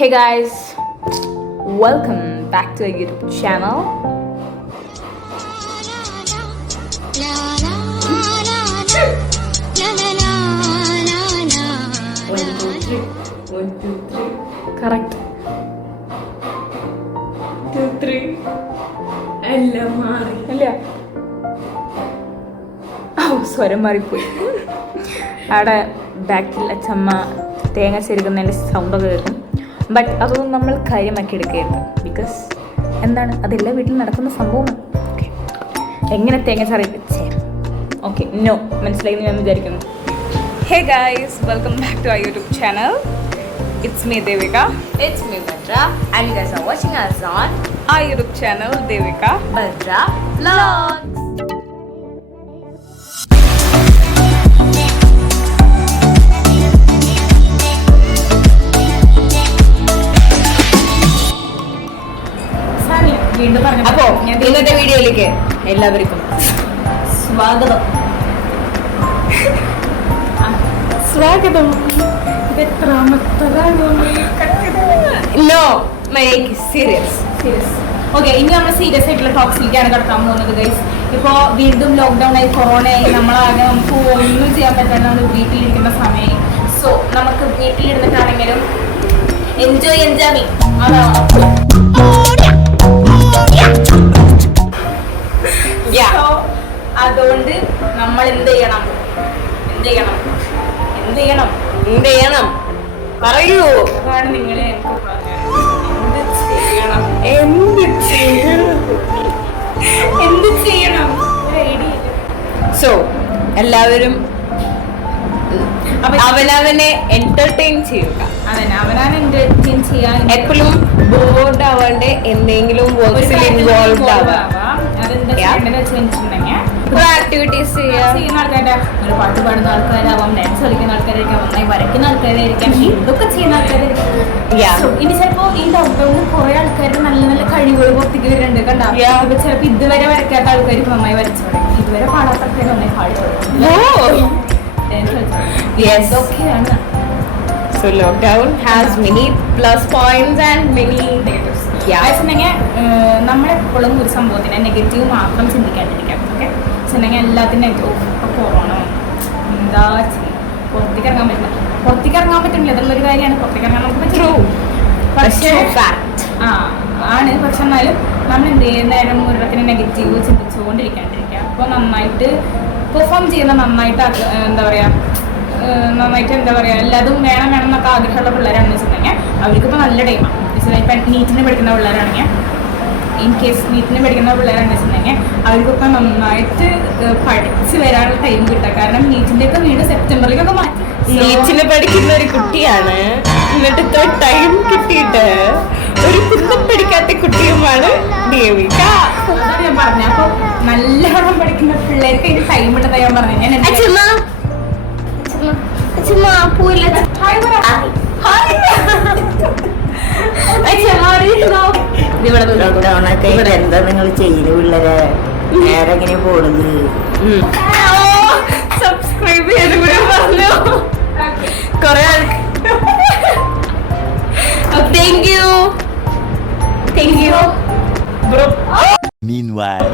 Hey guys, welcome back to our YouTube channel. One, two, three. Correct. 2, 3. എല്ലാം മാറി അല്ല സ്വരം മാറിപ്പോയി. അവിടെ ബാക്കിൽ അച്ഛമ്മ തേങ്ങ ചെരുക്കുന്നതിൻ്റെ സൗണ്ടൊക്കെ കേൾക്കും. ബട്ട് അതൊന്നും നമ്മൾ കാര്യമാക്കി എടുക്കരുത്. ബിക്കോസ് എന്താണ്, അതെല്ലാ വീട്ടിലും നടക്കുന്ന സംഭവമാണ്. ഓക്കെ, എങ്ങനെ തേങ്ങ ചറിച്ചേ ഓക്കെ നോ മനസ്സിലായി ഞാൻ വിചാരിക്കുന്നു. Hey guys, welcome back to our YouTube channel. It's me Devika. It's me Bhadra, and you guys are watching us on our YouTube channel Devika Bhadra Vlogs. വീണ്ടും പറഞ്ഞു. അപ്പോ ഇന്നത്തെ വീഡിയോയിലേക്ക് എല്ലാവർക്കും സ്വാഗതം. സ്വാഗതം. No make serious. ഓക്കെ, ഇനി നമ്മൾ സീരിയസ് ആയിട്ടുള്ള ടോക്സിലേക്കാണ് കിടക്കാൻ പോകുന്നത് ഗൈസ്. ഇപ്പോൾ വീണ്ടും ലോക്ക്ഡൗൺ ആയി, കൊറോണ ആയി, നമ്മളാകെ നമുക്ക് ഒന്നും ചെയ്യാൻ പറ്റാതെ നമ്മൾ വീട്ടിലിരിക്കുന്ന സമയം. സോ നമുക്ക് വീട്ടിലിരുന്നിട്ടാണെങ്കിലും എൻജോയ് അതാണ്. അതുകൊണ്ട് നമ്മൾ എന്ത് ചെയ്യണം പറയൂ. അതാണ് നിങ്ങളെ എന്ത് ചെയ്യണം സോ എല്ലാവരും അവനവനെ എന്റർടൈൻ ചെയ്യുക. അവനാണ് എന്റർടൈൻ ചെയ്യാൻ. എപ്പോഴും ബോർഡ് ആവാണ്ട് എന്തെങ്കിലും വർക്ക്സിൽ ഇൻവോൾവ് ആവാം. ആക്ടിവിറ്റീസ് ചെയ്യുന്ന ആൾക്കാരുടെ പാട്ട് പാടുന്ന ആൾക്കാരാവാം, ഡാൻസ് കളിക്കുന്ന ആൾക്കാരായിരിക്കാം, നന്നായി വരയ്ക്കുന്ന ആൾക്കാരായിരിക്കാം, ഇതൊക്കെ ചെയ്യുന്ന ആൾക്കാരായിരിക്കും. ഇനി ചിലപ്പോ ഈ ലോക്ക്ഡൌണിൽ കുറെ ആൾക്കാരുടെ നല്ല നല്ല കഴിവുകൾ പുറത്തേക്ക് വരുന്നുണ്ട്. കണ്ടാ ചിലപ്പോ ഇതുവരെ വരയ്ക്കാത്ത ആൾക്കാർക്ക് നന്നായി വരച്ചു തുടങ്ങി, ഇതുവരെ പാടാത്ത ആൾക്കാർ നന്നായി പാടി തുടങ്ങി. ഇതൊക്കെയാണ്. So lockdown has many plus points and many negatives. നമ്മളെപ്പോഴും ഒരു സംഭവത്തിന് നെഗറ്റീവ് മാത്രം ചിന്തിക്കാണ്ടിരിക്കാം. ഓക്കെ, എല്ലാത്തിനും നെഗറ്റീവ്. ഇപ്പോൾ കൊറോണ എന്താ ചെയ്യും, പുറത്തേക്ക് ഇറങ്ങാൻ പറ്റില്ല എന്നുള്ളൊരു കാര്യമാണ്. പുറത്തേക്ക് ഇറങ്ങാൻ നമുക്ക് പറ്റുള്ളൂ. പക്ഷേ ആണ്. പക്ഷെ എന്നാലും നമ്മൾ എന്ത് നേരം ഒരിടത്തിന് നെഗറ്റീവ് ചിന്തിച്ചുകൊണ്ടിരിക്കാണ്ടിരിക്കുക. അപ്പോൾ നന്നായിട്ട് പെർഫോം ചെയ്യുന്ന, നന്നായിട്ട് എന്താ പറയുക എല്ലാതും വേണം എന്നൊക്കെ ആഗ്രഹമുള്ള പിള്ളേരാണെന്ന് വെച്ചിട്ടുണ്ടെങ്കിൽ അവർക്കിപ്പോൾ നല്ല ടൈമാണ്. ഇപ്പം നീറ്റിന് പഠിക്കുന്ന പിള്ളേരാണെങ്കിൽ, ഇൻ കേസ് നീറ്റിന് പഠിക്കുന്ന പിള്ളേരാണെന്ന് വെച്ചിട്ടുണ്ടെങ്കിൽ അവർക്കൊക്കെ നന്നായിട്ട് പഠിച്ച് വരാനുള്ള ടൈം കിട്ടുക. കാരണം നീറ്റിൻ്റെ ഒക്കെ വീട് സെപ്റ്റംബറിലേക്കൊക്കെ മാറ്റി. നീറ്റിന് പഠിക്കുന്ന ഒരു കുട്ടിയാണ്, എന്നിട്ട് ഇത്ര ടൈം കിട്ടിയിട്ട് ഒരു കുന്തം പഠിക്കാത്ത കുട്ടിയുമാണ് ദേവിക. അതാണ് ഞാൻ പറഞ്ഞത്. അപ്പോൾ നല്ലോണം പഠിക്കുന്ന പിള്ളേർക്ക് അതിന് ടൈം ഉണ്ടെന്നാണ് ഞാൻ പറഞ്ഞത്. ഞാൻ ഇവിടെ എന്താ നിങ്ങൾ ചെയ്യുന്നത് പിള്ളേരെ? നേരെ എങ്ങനെ പോണത്? സബ്സ്ക്രൈബ് ചെയ്ത് കൂടെ പറഞ്ഞു കൊറേ താങ്ക് യു ബ്രോ. Meanwhile,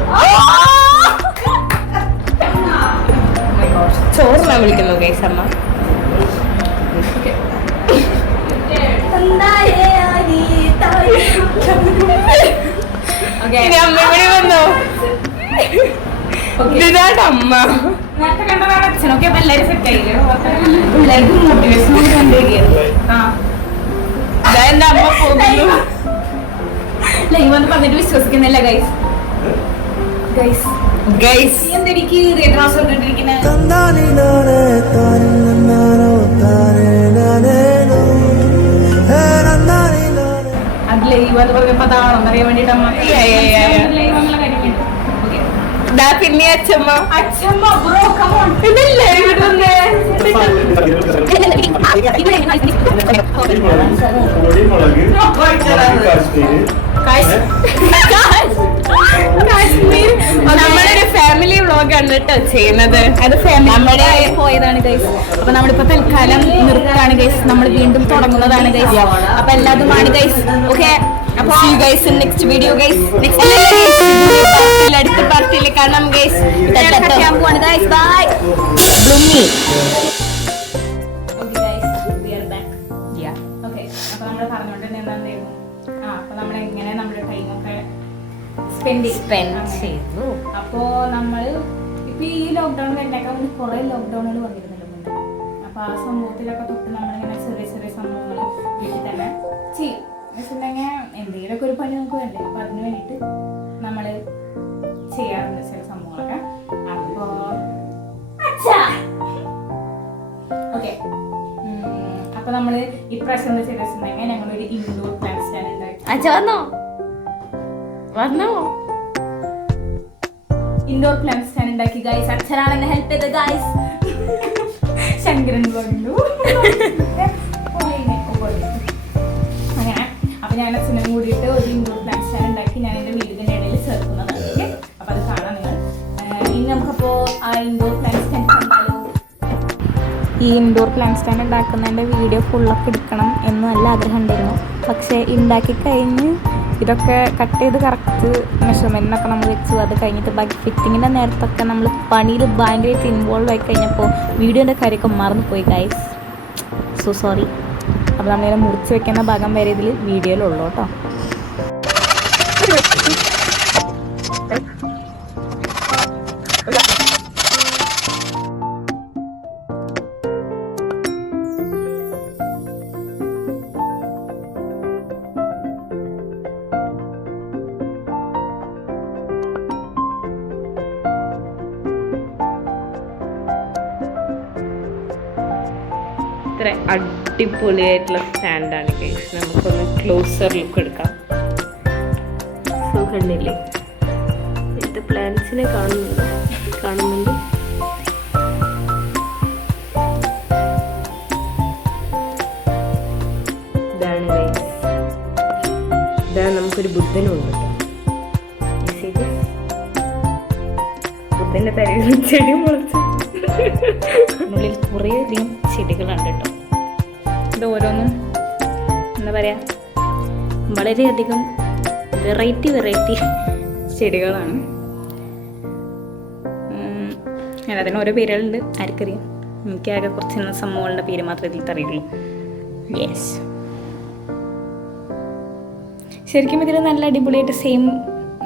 ചോറിനാ വിളിക്കുന്നു ഗൈസ് അമ്മ. അമ്മ വന്നോ? ഇതാണ് അമ്മ. അച്ഛനൊക്കെ അപ്പൊ എല്ലാരും സെറ്റ് ആയില്ലേ? പിള്ളേർക്ക് മോട്ടിവേഷൻ കൊണ്ടിരിക്കുകയാണ്. എന്റെ അമ്മ പോകുന്നു. ലൈവ് വന്ന് പറഞ്ഞിട്ട് വിശ്വസിക്കുന്നില്ല ഗൈസ്. എന്തെനിക്ക് റേഡിയോസ് കണ്ടിരിക്കുന്നത് അത് ലൈവ് എന്ന് പറഞ്ഞപ്പോ അതാണോ അറിയാൻ വേണ്ടിട്ട് അമ്മ ലൈവ് എന്നുള്ള കാര്യമുണ്ട്. പിന്നെ അച്ഛമ്മ ബ്രോ കമോൺ. കുരുമുളക് കാശ്മീര് കാശ്മീർ നമ്മളൊരു ഫാമിലി വ്ളോഗാണ് കേട്ടോ ചെയ്യുന്നത്. അത് ഫാമിലി പോയതാണ് ഗൈസ്. അപ്പൊ നമ്മളിപ്പോ തൽക്കാലം നിർത്തുകയാണ് ഗൈസ്. നമ്മൾ വീണ്ടും തുടങ്ങുന്നതാണ് ഗൈസ്. അപ്പൊ എല്ലാതുമാണ് ഗൈസ്. ഓക്കെ, അപ്പൊ see you guys in next video guys. അടുത്ത പാർട്ടിയിൽ കാണാം ഗൈസ്. പോവാണ് ഗൈസ്. ബൈ. ബ്ലുമ്മി okay guys, we are back. Okay, അപ്പൊ നമ്മൾ പറഞ്ഞോണ്ട് എന്തായിരുന്നു, അപ്പൊ നമ്മൾ എങ്ങനെ നമ്മുടെ ടൈമൊക്കെ സ്പെൻഡ് ചെയ്തു. അപ്പോ നമ്മള് ഇപ്പൊ ഈ ലോക്ക്ഡൌൺ കഴിഞ്ഞൊക്കെ കുറെ ലോക്ക്ഡൌണുകൾ വന്നിരുന്നല്ലോ മുന്നേ. അപ്പൊ ആ സംഭവത്തിലൊക്കെ തൊട്ട് നമ്മളിങ്ങനെ ചെറിയ ചെറിയ സംഭവങ്ങൾ വീട്ടിൽ തന്നെ ചെയ്യും. വെച്ചിട്ടുണ്ടെങ്കിൽ എന്തെങ്കിലുമൊക്കെ ഒരു പണി നമുക്ക് വേണ്ടേ. അപ്പൊ അതിന് വേണ്ടിയിട്ട് നമ്മള് ചെയ്യാറുണ്ട് ചില സംഭവങ്ങളൊക്കെ. അപ്പോ ഓക്കെ, അപ്പൊ നമ്മള് ഇപ്രാവശ്യം എന്താ ചെയ്തിട്ടുണ്ടെങ്കിൽ ഞങ്ങളൊരു ഇൻഡോർ പ്ലാന്റ് സ്റ്റാൻഡ് ഉണ്ടാക്കി. ഇൻഡോർ പ്ലാന്റ് സ്റ്റാൻഡ് ഉണ്ടാക്കി ഗൈസ്. അച്ഛനാണ് എന്നെ ഹെൽപ്പ് ചെയ്തത് ഗൈസ്. ശങ്കരൻ പറഞ്ഞു അങ്ങനെ. അപ്പൊ ഞാൻ അച്ഛനും കൂടിയിട്ട് ഒരു ഇൻഡോർ പ്ലാന്റ് സ്റ്റാൻഡ് ഉണ്ടാക്കി ഞാൻ എൻ്റെ വീടിൻ്റെ ഇടയിൽ ചേർക്കുന്നതാണ്. ഓക്കെ, അപ്പൊ അത് കാണാം നിങ്ങൾ. ഇനി നമുക്കപ്പോ ആ ഇൻഡോർ പ്ലാന്റ് സ്റ്റാൻഡ് കണ്ടാലോ. ഈ ഇൻഡോർ പ്ലാന്റ് സ്റ്റാൻഡ് ഉണ്ടാക്കുന്നതിൻ്റെ വീഡിയോ ഫുള്ളൊക്കെ എടുക്കണം എന്ന് നല്ല ആഗ്രഹം ഉണ്ടായിരുന്നു. പക്ഷേ ഉണ്ടാക്കി കഴിഞ്ഞ് ഇതൊക്കെ കട്ട് ചെയ്ത് കറക്റ്റ് മെഷർമെൻറ്റിനൊക്കെ നമ്മൾ വെച്ചു. അത് കഴിഞ്ഞിട്ട് ബാക്കി ഫിറ്റിങ്ങിൻ്റെ നേരത്തൊക്കെ നമ്മൾ പണിയിൽ ഭയങ്കരമായിട്ട് ഇൻവോൾവ് ആയി കഴിഞ്ഞപ്പോൾ വീഡിയോൻ്റെ കാര്യമൊക്കെ മറന്നുപോയി ഗൈസ്. So sorry. അപ്പോൾ നമ്മളിങ്ങനെ മുറിച്ച് വെക്കുന്ന ഭാഗം വരെ ഇതിൽ വീഡിയോയിലുള്ളൂ കേട്ടോ. ഇത്ര അടിപൊളിയായിട്ടുള്ള സ്റ്റാൻഡാണ് ഗൈസ്. നമുക്കൊന്ന് ക്ലോസർ ലുക്ക് എടുക്കാം. സോ കണ്ടില്ലേ, ഇത് പ്ലാന്റ്സിനെ കാണുന്നുണ്ട്. ഇതാണ് ഗൈസ്. ഇതാണ് നമുക്കൊരു ബുദ്ധനുണ്ട്. ബുദ്ധന്റെ തലയിൽ ചെടി മുളച്ചു. ഉള്ളിൽ കുറേയധികം ചെടികളുണ്ട് കേട്ടോ. ഇത് ഓരോന്നും എന്താ പറയുക, വളരെയധികം വെറൈറ്റി ചെടികളാണ്. അതിന് ഓരോ പേരുകളുണ്ട്. ആർക്കറിയാം? എനിക്കാകെ കുറച്ച് സംഭവങ്ങളുടെ പേര് മാത്രമേ ഇതിൽ അറിയുള്ളൂ. യെസ്, ശരിക്കും ഇതിൽ നല്ല അടിപൊളിയായിട്ട്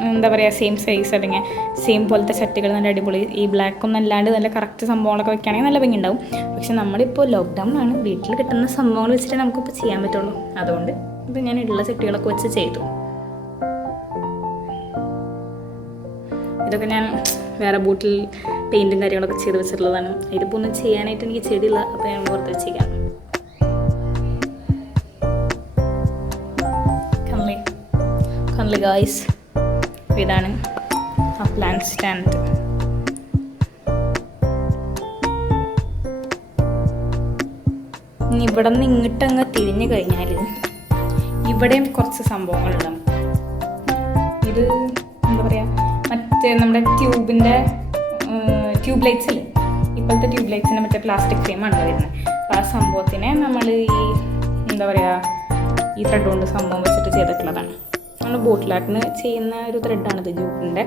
എന്താ പറയുക, സെയിം സൈസ് അല്ലെങ്കിൽ സെയിം പോലത്തെ ചട്ടികൾ നല്ല അടിപൊളി. ഈ ബ്ലാക്കൊന്നും അല്ലാണ്ട് നല്ല കറക്റ്റ് സംഭവങ്ങളൊക്കെ വെക്കുകയാണെങ്കിൽ നല്ല ഭംഗി ഉണ്ടാവും. പക്ഷെ നമ്മളിപ്പോൾ ലോക്ക്ഡൗൺ ആണ്, വീട്ടിൽ കിട്ടുന്ന സംഭവങ്ങൾ വെച്ചിട്ട് നമുക്കിപ്പോൾ ചെയ്യാൻ പറ്റുള്ളൂ. അതുകൊണ്ട് ഇപ്പോൾ ഞാൻ ഉള്ള ചട്ടികളൊക്കെ വെച്ച് ചെയ്തു. ഇതൊക്കെ ഞാൻ വേറെ ബോട്ടിൽ പെയിൻറ്റും കാര്യങ്ങളൊക്കെ ചെയ്ത് വെച്ചിട്ടുള്ളതാണ്. ഇതിപ്പോൾ ഒന്നും ചെയ്യാനായിട്ട് എനിക്ക് ചെടിയില്ല, അപ്പോൾ ഞാൻ പുറത്ത് ചെയ്യാം. കൺലി ഗായ്സ്, ഇതാണ് ആ പ്ലാന്റ് സ്റ്റാൻഡ്. ഇനി ഇവിടെ നിന്ന് ഇങ്ങോട്ടങ്ങ് തിരിഞ്ഞു കഴിഞ്ഞാൽ ഇവിടെയും കുറച്ച് സംഭവങ്ങളുണ്ടാവും. ഇത് എന്താ പറയുക, മറ്റേ നമ്മുടെ ട്യൂബ് ലൈറ്റ്സ് അല്ലേ, ഇപ്പോഴത്തെ ട്യൂബ് ലൈറ്റ്സിൻ്റെ മറ്റേ പ്ലാസ്റ്റിക് ഫ്രെയിമാണ് വരുന്നത്. അപ്പോൾ ആ സംഭവത്തിനെ നമ്മൾ ഈ എന്താ പറയുക, ഈ ത്രെഡ് കൊണ്ട് സംഭവം വെച്ചിട്ട് ചെയ്തിട്ടുള്ളതാണ്. നമ്മൾ ബോട്ടിലാട്ടിന് ചെയ്യുന്ന ഒരു ത്രെഡാണിത്. ജൂട്ടിൻ്റെ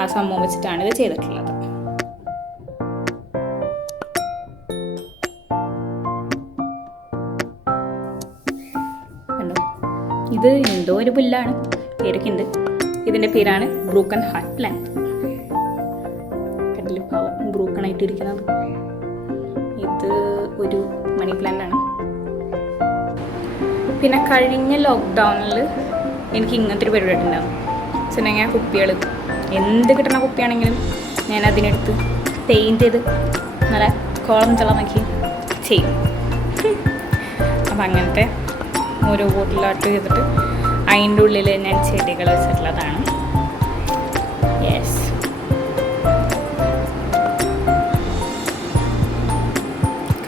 ആ സംഭവം വെച്ചിട്ടാണ് ഇത് ചെയ്തിട്ടുള്ളത്. കണ്ടോ, ഇത് എന്തോ ഒരു പുല്ലാണ്, പേരൊക്കെ ഉണ്ട്. ഇതിൻ്റെ പേരാണ് ബ്രൂക്കൺ ഹാർട്ട് പ്ലാന്റ്. കണ്ടില്ലേ പാവം ബ്രൂക്കൺ ആയിട്ടിരിക്കുന്നത്. ഇത് ഒരു മണി പ്ലാന്റ് ആണ്. പിന്നെ കഴിഞ്ഞ ലോക്ക്ഡൗണിൽ എനിക്ക് ഇങ്ങനത്തെ ഒരു പരിപാടി ഉണ്ടാകും. വെച്ചിട്ടുണ്ടെങ്കിൽ കുപ്പികൾ, എന്ത് കിട്ടുന്ന കുപ്പിയാണെങ്കിലും ഞാൻ അതിനെടുത്ത് പെയിൻറ്റ് ചെയ്ത് നല്ല കോളം തിളമാക്കി ചെയ്യും. അപ്പം അങ്ങനത്തെ ഓരോ ബോട്ടിലാട്ട് ചെയ്തിട്ട് അതിൻ്റെ ഉള്ളിൽ ഞാൻ ചെടികൾ വെച്ചിട്ടുള്ളതാണ്. യെസ്,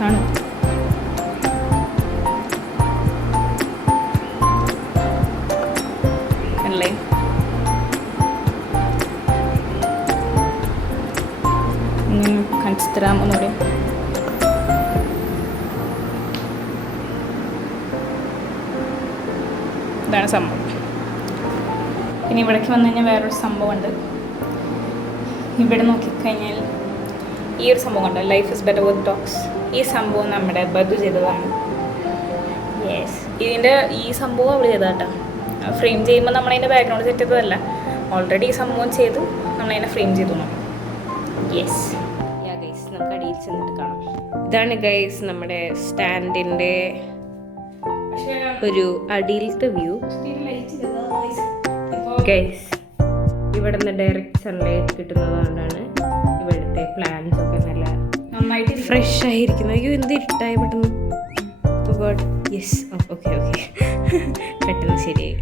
കാണും. ലൈൻ. കാണിച്ചു തരാം ഒന്നുകൂടി. ഇതാണ് സംഭവം. പിന്നെ ഇവിടേക്ക് വന്നു കഴിഞ്ഞാൽ വേറൊരു സംഭവമുണ്ട്. ഇവിടെ നോക്കിക്കഴിഞ്ഞാൽ ഈ ഒരു സംഭവം കണ്ടോ, life is better with dogs. ഈ സംഭവം നമ്മുടെ ബദു ചെയ്തതാണ്. യെസ്, ഇതിൻ്റെ ഈ സംഭവം അവൾ ചെയ്തതാട്ടോ. ഫ്രെയിം ചെയ്യുമ്പോൾ നമ്മളതിൻ്റെ ബാക്ക്ഗ്രൗണ്ട് സെറ്റ് ചെയ്തതല്ല, ഓൾറെഡി ഈ സംഭവം ചെയ്തു നമ്മളതിനെ ഫ്രെയിം ചെയ്തു. യെസ്, ഗൈസ് നമുക്ക് അടിയിൽ ചെന്നിട്ട് കാണാം. ഇതാണ് ഗൈസ് നമ്മുടെ സ്റ്റാൻഡിൻ്റെ ഒരു അടിയിലത്തെ വ്യൂ. ഗൈസ് ഇവിടെ നിന്ന് ഡയറക്റ്റ് സൺലൈറ്റ് കിട്ടുന്നതുകൊണ്ടാണ് ഇവിടുത്തെ പ്ലാന്റ്സ് ഒക്കെ നല്ല നന്നായിട്ട് ഫ്രഷ് ആയിരിക്കുന്നത്. അയ്യോ എന്ത് ഇരുട്ടായി പെട്ടെന്ന്. ഗോഡ്, യെസ്, ഓക്കെ ഓക്കെ പെട്ടെന്ന് ശരിയായി.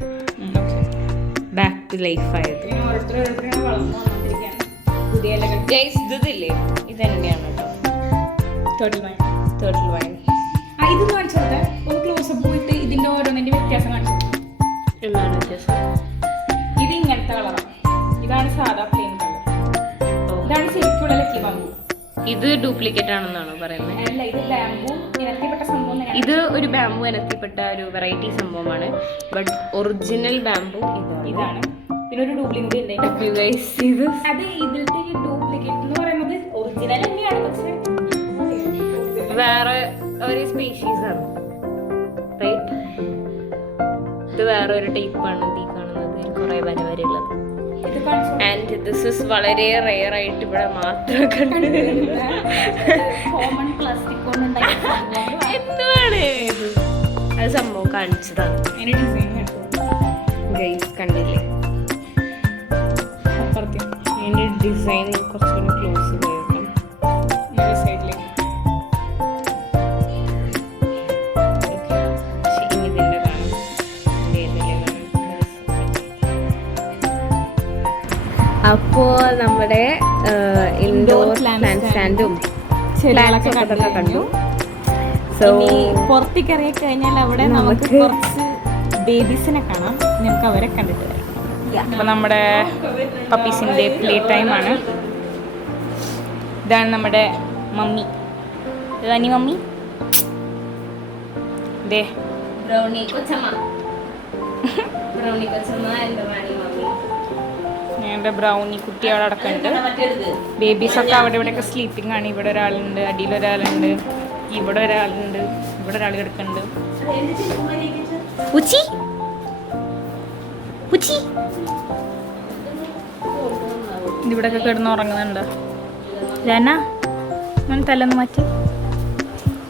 ബാക്ക് ടു ലൈഫ് ആയത്. ഗൈസ് ഇതില്ലേ, ഇത് തന്നെയാണ് കേട്ടോ ടേർട്ടിൽ വൈൻ. ഇത് കാണിച്ചോട്ടെ, ഒന്ന് ക്ലോസപ്പ് പോയിട്ട് ഇതിൻ്റെ ഓരോന്നിൻ്റെ വ്യത്യാസം കാണിച്ചു. എന്താണ് വ്യത്യാസം? ഇത് ഇങ്ങനത്തെ കളറാണ്, ഇതാണ് സാധാ പ്ലെയിൻ കളർ, ഇതാണ് ശരിക്കുള്ള ലക്കി ബാമ്പു. ഇത് ഡ്യൂപ്ലിക്കേറ്റ് ആണെന്നാണോ പറയുന്നത്? അല്ല, ഇത് ബാമ്പു ഇനത്തിൽപ്പെട്ട സംഭവം തന്നെയാണ്. ഇത് ഒരു ബാമ്പു ഇനത്തിൽപ്പെട്ട ഒരു വെറൈറ്റി സംഭവമാണ്. ബട്ട് ഒറിജിനൽ ബാമ്പു ഇതാണ്. പിന്നെ ഒരു ഡ്യൂപ്ലിക്കേറ്റ് ഉണ്ട്. ഇത് അത് ഇതിലത്തെ ഡ്യൂപ്ലിക്കേറ്റ് എന്ന് പറയുന്നത് ഒറിജിനൽ തന്നെയാണ്, പക്ഷേ വേറെ ഒരു സ്പീഷീസ് ആണ്. റൈറ്റ്, ഇത് വേറെ ഒരു ടൈപ്പാണ് ഈ കാണുന്നത്, കുറേ വരവരുള്ളത്. ഇത് കാണിച്ചു. ആൻഡ് ദിസ് ഇസ് വളരെ റെയർ ആയിട്ട് ഇവിടെ മാത്രം കണ്ടുവരുന്നത്. കോമൺ പ്ലാസ്റ്റിക് കൊണ്ടുണ്ടാക്കിയ സംഭവം. എന്തുവാണ് ഇത്? അത് സംഭവം കാണിച്ചതാണ്. അതിന്റെ ഡിസൈൻ ഗൈസ് കണ്ടില്ലേ? അപ്പുറത്തെ അതിന്റെ ഡിസൈൻ കുറച്ചുകൂടി ക്ലോസ് ചെയ്ത് നോക്കാം. സൈഡിലേക്ക് ഇതിന്റെ കാണാം. അപ്പോൾ നമ്മുടെ ഇൻഡോർ പ്ലാന്റ് സ്റ്റാൻഡും ചെടികളൊക്കെ കണ്ടു. സോ പുറത്തേക്ക് ഇറങ്ങി കഴിഞ്ഞാൽ അവിടെ നമുക്ക് കുറച്ച് ബേബീസിനെ കാണാം. നമുക്ക് അവരെ കണ്ടിട്ട് വരാം. അപ്പോൾ നമ്മുടെ പപ്പീസിൻ്റെ പ്ലേ ടൈമാണ്. ഇതാണ് നമ്മുടെ മമ്മി. ഇതാണ് മമ്മി. ദേ ബ്രൗണി കൊച്ചമ്മ എൻ്റെ റാണി മമ്മി. ഞങ്ങളുടെ ബ്രൗണി കുട്ടി അവിടെ അടക്കമുണ്ട്. ബേബീസൊക്കെ അവിടെ ഇവിടെയൊക്കെ സ്ലീപ്പിംഗ് ആണ്. ഇവിടെ ഒരാളുണ്ട്, അടിയിൽ ഒരാളുണ്ട്, ഇവിടെ ഒരാളുണ്ട്, ഇവിടെ ഒരാൾ കിടക്കുന്നുണ്ട്. ഉച്ചി ഉച്ചി ഇതിവിടെയൊക്കെ കിടന്ന് ഉറങ്ങുന്നുണ്ട്. രന ഞാൻ തലന്ന് മാറ്റി.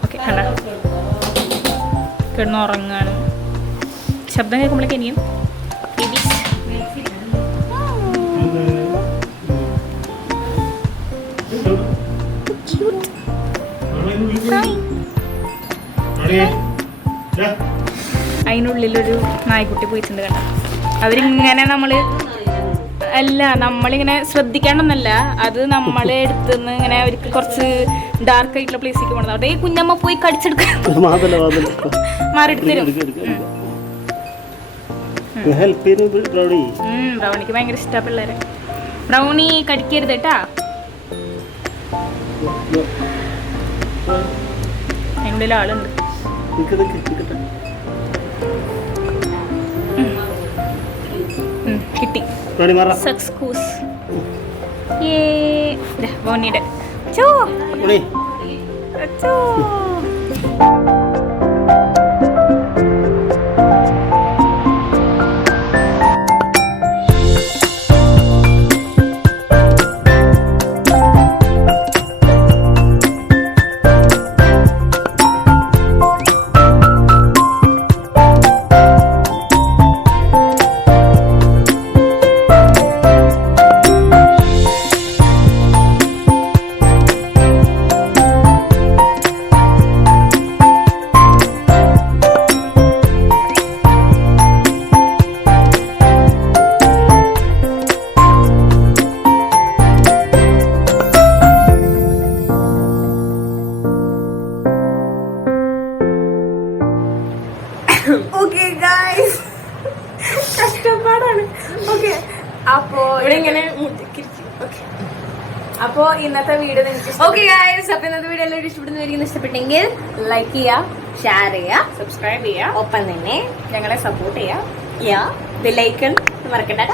ഓക്കെ, കണ്ട കിടന്ന് ഉറങ്ങാണ്. ശബ്ദം കേൾക്കുമ്പോഴേക്ക് എനിക്കും അതിനുള്ളിലൊരു നായ്ക്കുട്ടി പോയിട്ടുണ്ട്. കണ്ട അവരിങ്ങനെ നമ്മളിങ്ങനെ ശ്രദ്ധിക്കാണ്ടൊന്നല്ല, അത് നമ്മളെ അടുത്തുനിന്ന് ഇങ്ങനെ അവർക്ക് കുറച്ച് ഡാർക്ക് ആയിട്ടുള്ള പ്ലേസിലേക്ക് പോകണം. അവിടെ ഈ കുഞ്ഞമ്മ പോയി കടിച്ചെടുക്കാൻ മാറിയിട്ട് തരും. ബ്രൗണിക്ക് ഭയങ്കര ഇഷ്ടമാണ് പിള്ളേരെ. ബ്രൗണി കടിക്കരുത് കേട്ടാ. അതിനുള്ളിൽ ആളുണ്ട്. കിട്ടി സക്സസ്. ബോണിയുടെ ചോ ചോ. ഇവിടെ ഇങ്ങനെ അപ്പോ ഇന്നത്തെ വീഡിയോ നിങ്ങൾക്ക് ഓക്കെ ഗൈസ്, അപ്പൊ ഇന്നത്തെ വീഡിയോ എല്ലാവരും ഇഷ്ടപ്പെടുന്ന ഇഷ്ടപ്പെട്ടെങ്കിൽ ലൈക്ക് ചെയ്യുക, ഷെയർ ചെയ്യുക, സബ്സ്ക്രൈബ് ചെയ്യുക, ഒപ്പം തന്നെ ഞങ്ങളെ സപ്പോർട്ട് ചെയ്യുക. ബെല്ലൈക്കൺ മറക്കണ്ട.